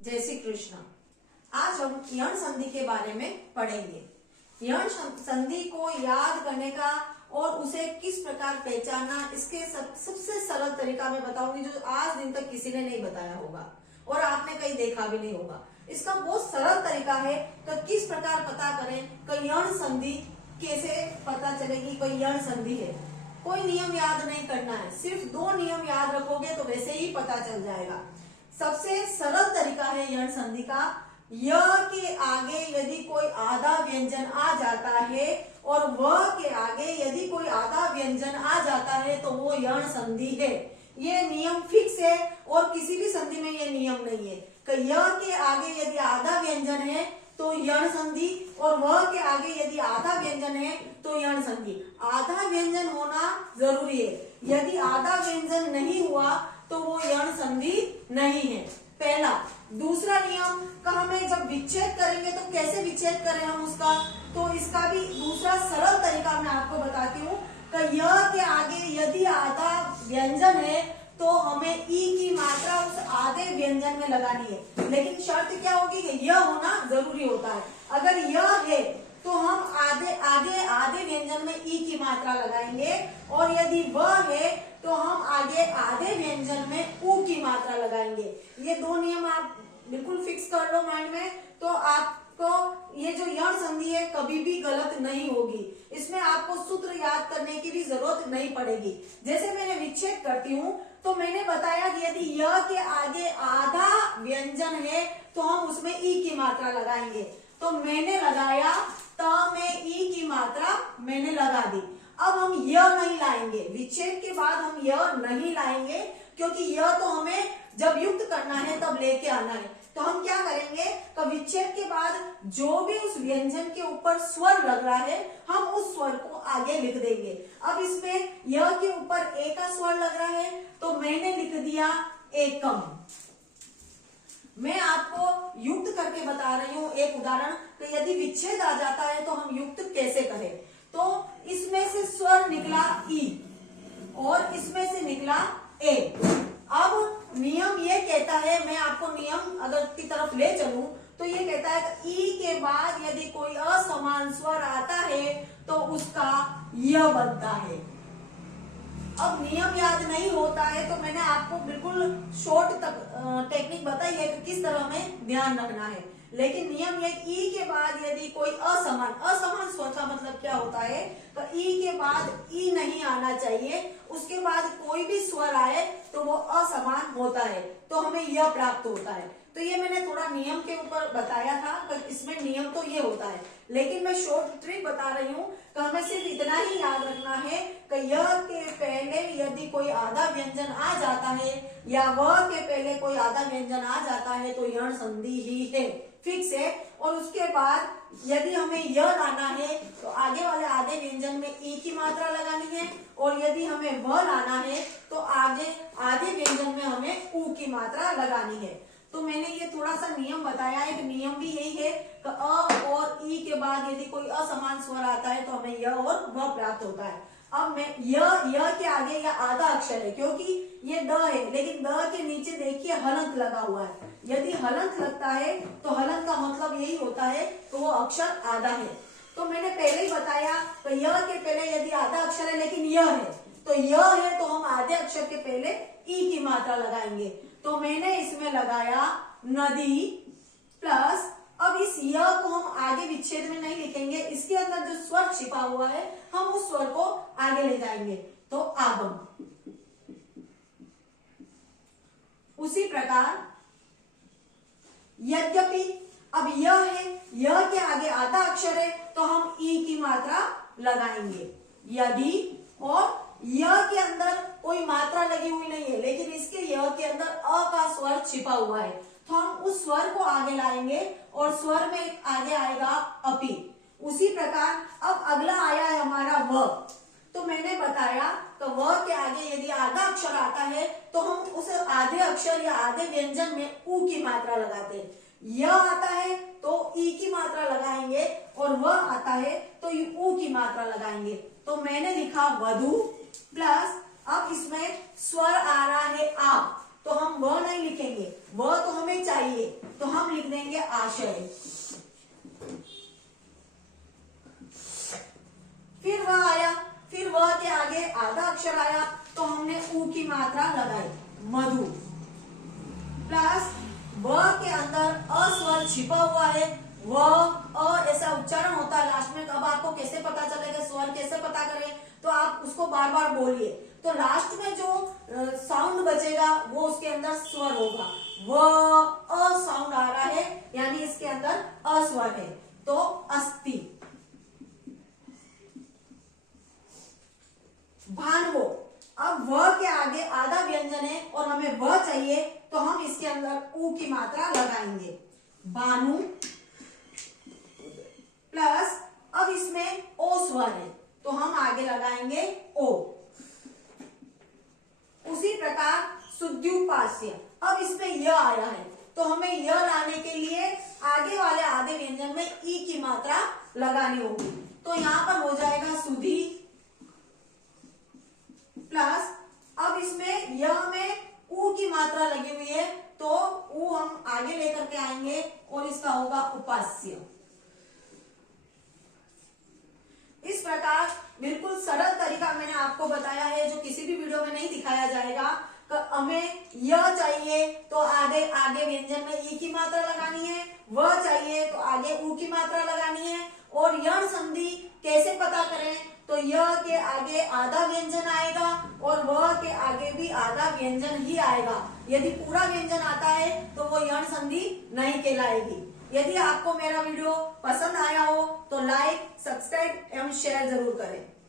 जय श्री कृष्ण। आज हम यण संधि के बारे में पढ़ेंगे। यण संधि को याद करने का और उसे किस प्रकार पहचानना, इसके सबसे सरल तरीका मैं बताऊंगी जो आज दिन तक किसी ने नहीं बताया होगा और आपने कहीं देखा भी नहीं होगा। इसका बहुत सरल तरीका है तो किस प्रकार पता करें कि यण संधि कैसे पता चलेगी कोई यण संधि है। कोई नियम याद नहीं करना है, सिर्फ 2 नियम याद रखोगे तो वैसे ही पता चल जाएगा। सबसे सरल तरीका है यण संधि का, य के आगे यदि कोई आधा व्यंजन आ जाता है और व के आगे यदि कोई आधा व्यंजन आ जाता है तो वो यण संधि है। ये नियम फिक्स है और किसी भी संधि में ये नियम नहीं है कि य के आगे यदि आधा व्यंजन है तो यण संधि और व के आगे यदि आधा व्यंजन है तो यण संधि। आधा व्यंजन होना जरूरी है, यदि आधा व्यंजन नहीं हुआ तो वो यण संधि नहीं है। पहला। दूसरा नियम का हमें जब विच्छेद करेंगे तो कैसे विच्छेद करें हम उसका, तो इसका भी दूसरा सरल तरीका मैं आपको बताती हूँ कि य के आगे यदि आधा व्यंजन है तो हमें ई की मात्रा उस आधे व्यंजन में लगानी है, लेकिन शर्त क्या होगी कि य होना जरूरी होता है। अगर य है तो हम आधे व्यंजन में ई की मात्रा लगाएंगे और यदि व है तो हम आगे आधे व्यंजन में ऊ की मात्रा लगाएंगे। ये 2 नियम आप बिल्कुल फिक्स कर लो माइंड में, तो आपको ये जो यण संधि है कभी भी गलत नहीं होगी। इसमें आपको सूत्र याद करने की भी जरूरत नहीं पड़ेगी। जैसे मैंने विच्छेद करती हूँ तो मैंने बताया कि यदि य के आगे आधा व्यंजन है तो हम उसमें ई की मात्रा लगाएंगे। तो मैंने लगाया त में ई की मात्रा मैंने लगा दी। अब हम य नहीं लाएंगे, विच्छेद के बाद हम य नहीं लाएंगे क्योंकि य तो हमें जब युक्त करना है तब लेके आना है। तो हम क्या करेंगे तो विच्छेद के बाद जो भी उस व्यंजन के ऊपर स्वर लग रहा है हम उस स्वर को आगे लिख देंगे। अब इसमें य के ऊपर ए का स्वर लग रहा है तो मैंने लिख दिया एकम। मैं आपको युक्त करके बता रही हूँ एक उदाहरण, तो यदि विच्छेद आ जाता है तो हम युक्त कैसे करें। तो इसमें से स्वर निकला ई और इसमें से निकला ए। अब नियम ये कहता है, मैं आपको नियम अगर की तरफ ले चलूं तो ये कहता है कि ई के बाद यदि कोई असमान स्वर आता है तो उसका य बनता है। अब नियम याद नहीं होता है तो मैंने आपको बिल्कुल शॉर्ट तक टेक्निक बताई है कि किस तरह में ध्यान रखना है, लेकिन नियम ये ई के बाद यदि कोई असमान स्वर का मतलब क्या होता है तो ई के बाद ई नहीं आना चाहिए, उसके बाद कोई भी स्वर आए तो वो असमान होता है तो हमें यह प्राप्त होता है। तो ये मैंने थोड़ा नियम के ऊपर बताया था पर इसमें नियम तो ये होता है, लेकिन मैं शॉर्ट ट्रिक बता रही हूँ तो हमें सिर्फ इतना ही याद रखना है कि य के पहले यदि कोई आधा व्यंजन आ जाता है या व के पहले कोई आधा व्यंजन आ जाता है तो यण संधि ही है, फिक्स है। और उसके बाद यदि हमें य लाना है तो आगे वाले आधे व्यंजन में ई की मात्रा लगानी है और यदि हमें व लाना है तो आगे आधे व्यंजन में हमें ऊ की मात्रा लगानी है। तो मैंने ये थोड़ा सा नियम बताया है कि नियम भी यही है कि अ और ई के बाद यदि कोई असमान स्वर आता है तो हमें य और व प्राप्त होता है। अब मैं य के आगे या आधा अक्षर है क्योंकि ये द है, लेकिन द के नीचे देखिए हलंत लगा हुआ है। यदि हलंत लगता है तो हलंत का मतलब यही होता है तो वो अक्षर आधा है। तो मैंने पहले ही बताया तो य के पहले यदि आधा अक्षर है लेकिन य है तो य है तो हम आधे अक्षर के पहले ई की मात्रा लगाएंगे। तो मैंने इसमें लगाया नदी प्लस, अब इस य को हम आगे विच्छेद में नहीं लिखेंगे, इसके अंदर जो स्वर छिपा हुआ है हम उस स्वर को आगे ले जाएंगे तो आगम। उसी प्रकार यद्यपि, अब यह है, यह के आगे आधा अक्षर है तो हम ई की मात्रा लगाएंगे। यदि, और यह के अंदर कोई मात्रा लगी हुई नहीं है लेकिन इसके यह के अंदर अ का स्वर छिपा हुआ है तो हम उस स्वर को आगे लाएंगे और स्वर में आगे आएगा अपि। उसी प्रकार अब अगला आया है हमारा व। तो मैंने बताया तो व के आगे यदि आधा अक्षर आता है तो हम उस आधे अक्षर या आधे व्यंजन में ऊ की मात्रा लगाते हैं। यह आता है तो ई की मात्रा लगाएंगे और वह आता है तो ऊ की मात्रा लगाएंगे। तो मैंने लिखा वधु प्लस, अब इसमें स्वर आ रहा है आ, तो हम वह नहीं लिखेंगे, वह तो हमें चाहिए, तो हम लिख देंगे आशय। फिर वह आया, फिर वह के आगे आधा अक्षर आया तो हमने ऊ की मात्रा लगाई, मधु, प्लस वह के अंदर अ स्वर छिपा हुआ है, वह अ ऐसा उच्चारण होता है लास्ट में। अब आपको कैसे पता चलेगा, स्वर कैसे पता करें, तो आप उसको बार बार बोलिए, तो लास्ट में जो साउंड बचेगा वो उसके अंदर स्वर होगा। वह अ साउंड आ रहा है यानी इसके अंदर अ स्वर है, तो अस्ति। भानवो, अब वह के आगे आधा व्यंजन है और हमें वह चाहिए तो हम इसके अंदर ऊ की मात्रा लगाएंगे, भानु, प्लस अब इसमें ओ स्वर है तो हम आगे लगाएंगे ओ। उसी प्रकार शुद्ध्युपास्य, अब इसमें य आया है तो हमें य लाने के लिए आगे वाले आधे व्यंजन में ई की मात्रा लगानी होगी, तो यहां पर हो जाएगा सुधी, प्लस अब इसमें य में ऊ की मात्रा लगी हुई है तो ऊ हम आगे लेकर के आएंगे और इसका होगा उपास्य। इस प्रकार बिल्कुल सरल तरीका मैंने आपको बताया है जो किसी भी वीडियो में नहीं दिखाया जाएगा। हमें यह चाहिए तो आगे व्यंजन में ई की मात्रा लगानी है, वह चाहिए तो आगे ऊ की मात्रा लगानी है। और यण संधि कैसे पता करें, तो यह के आगे आधा व्यंजन आएगा और वह के आगे भी आधा व्यंजन ही आएगा। यदि पूरा व्यंजन आता है तो वो यण संधि नहीं कहलाएगी। यदि आपको मेरा वीडियो पसंद आया हो तो लाइक, सब्सक्राइब एवं शेयर जरूर करें।